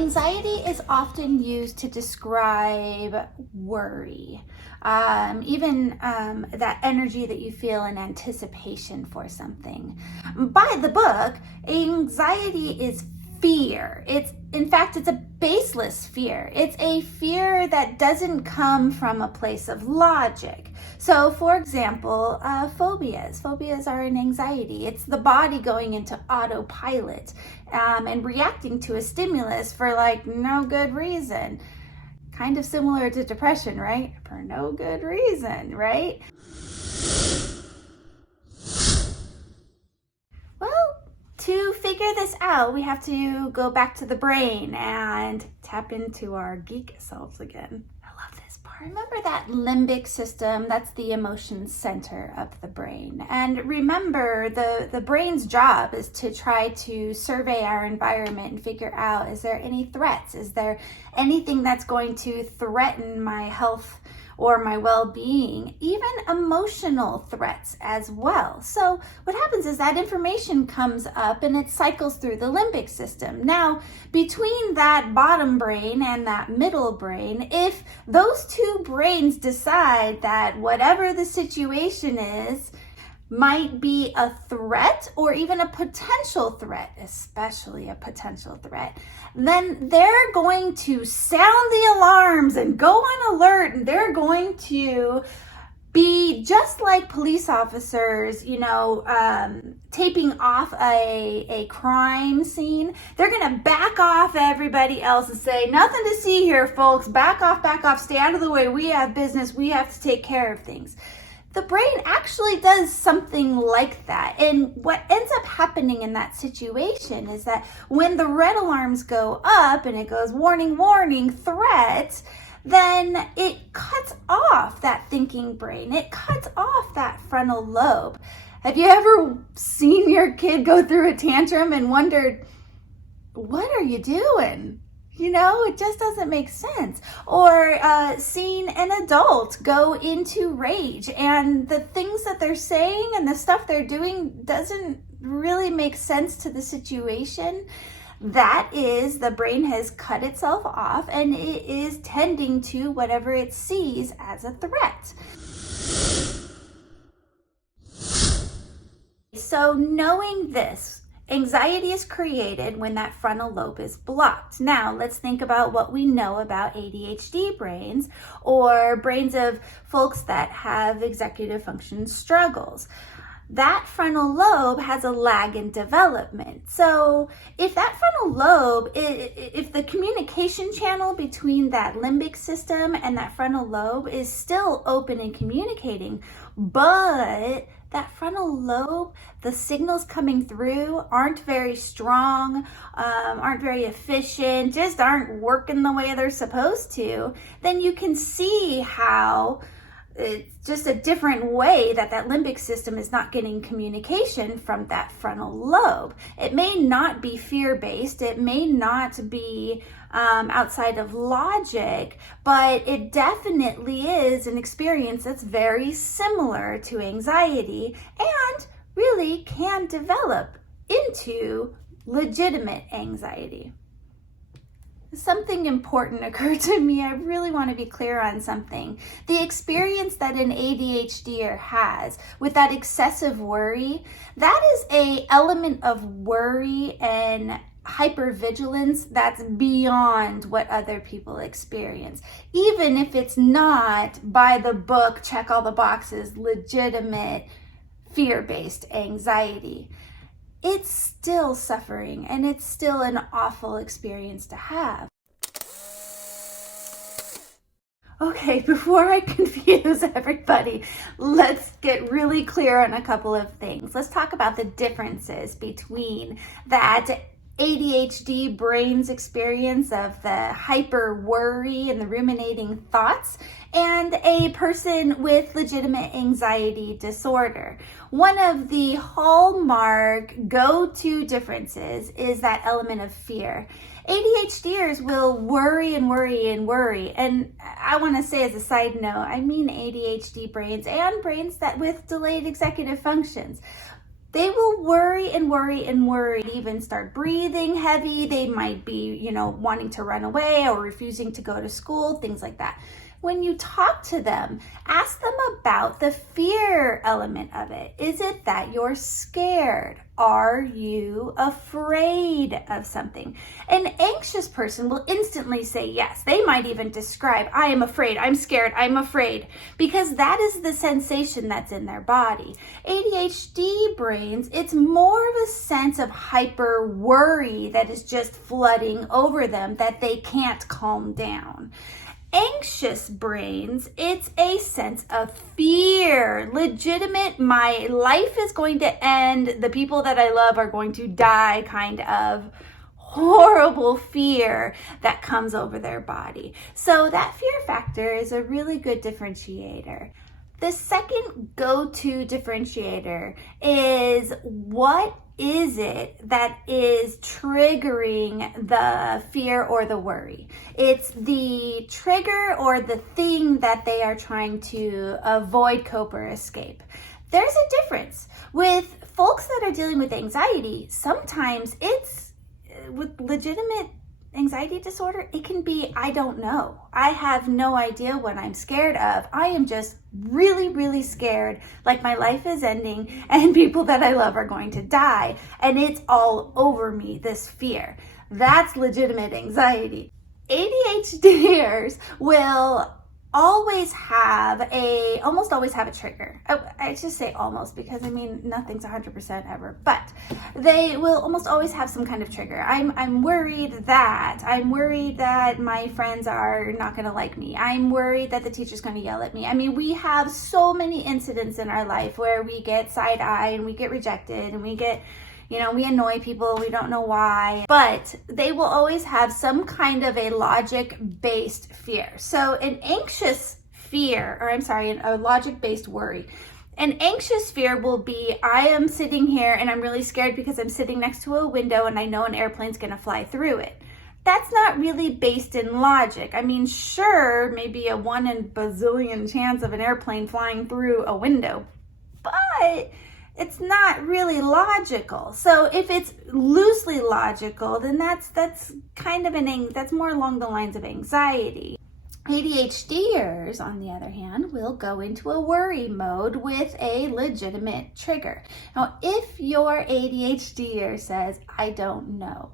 Anxiety is often used to describe worry, even that energy that you feel in anticipation for something. By the book, anxiety is fear. In fact, it's a baseless fear. It's a fear that doesn't come from a place of logic. So, for example, phobias. Phobias are an anxiety. It's the body going into autopilot and reacting to a stimulus for no good reason. Kind of similar to depression, right? For no good reason, right? To figure this out, we have to go back to the brain and tap into our geek selves again. I love this part. Remember that limbic system? That's the emotion center of the brain. And remember, the brain's job is to try to survey our environment and figure out, is there any threats? Is there anything that's going to threaten my health or my well-being, even emotional threats as well. So what happens is that information comes up and it cycles through the limbic system. Now, between that bottom brain and that middle brain, if those two brains decide that whatever the situation is might be a threat or even a potential threat, especially a potential threat, then they're going to sound the alarms and go on alert, and they're going to be just like police officers, taping off a crime scene. They're going to back off everybody else and say, nothing to see here, folks. Back off, stay out of the way. We have business. We have to take care of things. The brain actually does something like that. And what ends up happening in that situation is that when the red alarms go up and it goes warning, warning, threat, then it cuts off that thinking brain. It cuts off that frontal lobe. Have you ever seen your kid go through a tantrum and wondered, what are you doing? It just doesn't make sense. Or seeing an adult go into rage and the things that they're saying and the stuff they're doing doesn't really make sense to the situation. That is, the brain has cut itself off and it is tending to whatever it sees as a threat. So knowing this, anxiety is created when that frontal lobe is blocked. Now, let's think about what we know about ADHD brains or brains of folks that have executive function struggles. That frontal lobe has a lag in development. So if that frontal lobe, if the communication channel between that limbic system and that frontal lobe is still open and communicating, but that frontal lobe, the signals coming through aren't very strong, aren't very efficient, just aren't working the way they're supposed to, then you can see how it's just a different way that limbic system is not getting communication from that frontal lobe. It may not be fear-based, it may not be outside of logic, but it definitely is an experience that's very similar to anxiety and really can develop into legitimate anxiety. Something important occurred to me. I really want to be clear on something. The experience that an ADHDer has with that excessive worry, that is an element of worry and hypervigilance that's beyond what other people experience. Even if it's not by the book, check all the boxes, legitimate fear-based anxiety, it's still suffering and it's still an awful experience to have. Okay, before I confuse everybody, let's get really clear on a couple of things. Let's talk about the differences between that ADHD brain's experience of the hyper worry and the ruminating thoughts and a person with legitimate anxiety disorder. One of the hallmark go-to differences is that element of fear. ADHDers will worry and worry and worry. And I want to say as a side note, I mean ADHD brains and brains that with delayed executive functions. They will worry and worry and worry, even start breathing heavy. They might be, wanting to run away or refusing to go to school, things like that. When you talk to them, ask them about the fear element of it. Is it that you're scared? Are you afraid of something? An anxious person will instantly say yes. They might even describe, I am afraid, I'm scared, I'm afraid, because that is the sensation that's in their body. ADHD brains, it's more of a sense of hyper worry that is just flooding over them that they can't calm down. Anxious brains, it's a sense of fear, legitimate, my life is going to end, the people that I love are going to die kind of horrible fear that comes over their body. So that fear factor is a really good differentiator. The second go-to differentiator is what is it that is triggering the fear or the worry? It's the trigger or the thing that they are trying to avoid, cope, or escape. There's a difference. With folks that are dealing with anxiety, sometimes it's with legitimate anxiety disorder, it can be, I don't know. I have no idea what I'm scared of. I am just really, really scared, like my life is ending and people that I love are going to die. And it's all over me, this fear. That's legitimate anxiety. ADHDers will almost always have a trigger. I just say almost because nothing's 100% ever, but they will almost always have some kind of trigger. I'm worried that my friends are not going to like me. I'm worried that the teacher's going to yell at me. We have so many incidents in our life where we get side eye and we get rejected and we get we annoy people, we don't know why, but they will always have some kind of a logic-based fear. So a logic-based worry. An anxious fear will be, I am sitting here and I'm really scared because I'm sitting next to a window and I know an airplane's gonna fly through it. That's not really based in logic. Sure, maybe a 1 in bazillion chance of an airplane flying through a window, but it's not really logical. So if it's loosely logical, then that's kind of that's more along the lines of anxiety. ADHDers, on the other hand, will go into a worry mode with a legitimate trigger. Now, if your ADHDer says, I don't know,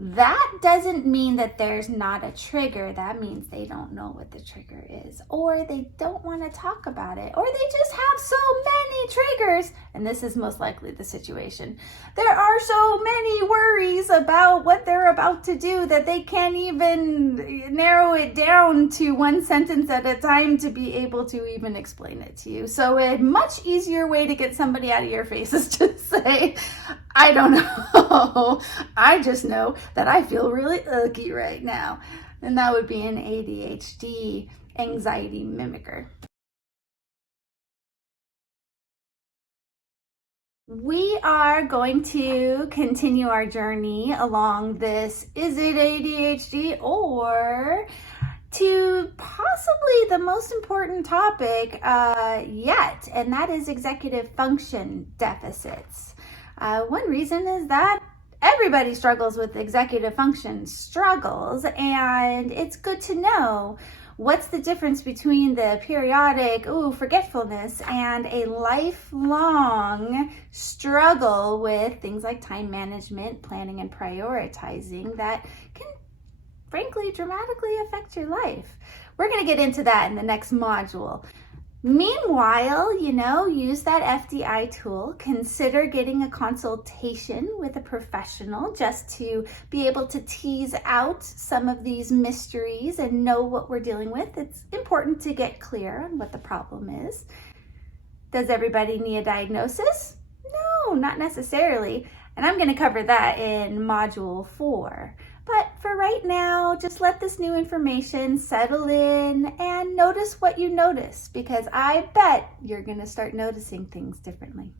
that doesn't mean that there's not a trigger. That means they don't know what the trigger is, or they don't want to talk about it, or they just have so many triggers. And this is most likely the situation. There are so many worries about what they're about to do that they can't even narrow it down to one sentence at a time to be able to even explain it to you. So a much easier way to get somebody out of your face is to say, I don't know. I just know that I feel really icky right now. And that would be an ADHD anxiety mimicker. We are going to continue our journey along this, is it ADHD, or to possibly the most important topic yet, and that is executive function deficits. One reason is that everybody struggles with executive function struggles, and it's good to know what's the difference between the periodic forgetfulness and a lifelong struggle with things like time management, planning, and prioritizing that can frankly dramatically affect your life. We're going to get into that in the next module. Meanwhile, use that FDI tool. Consider getting a consultation with a professional just to be able to tease out some of these mysteries and know what we're dealing with. It's important to get clear on what the problem is. Does everybody need a diagnosis? No, not necessarily. And I'm going to cover that in Module 4. But for right now, just let this new information settle in and notice what you notice, because I bet you're going to start noticing things differently.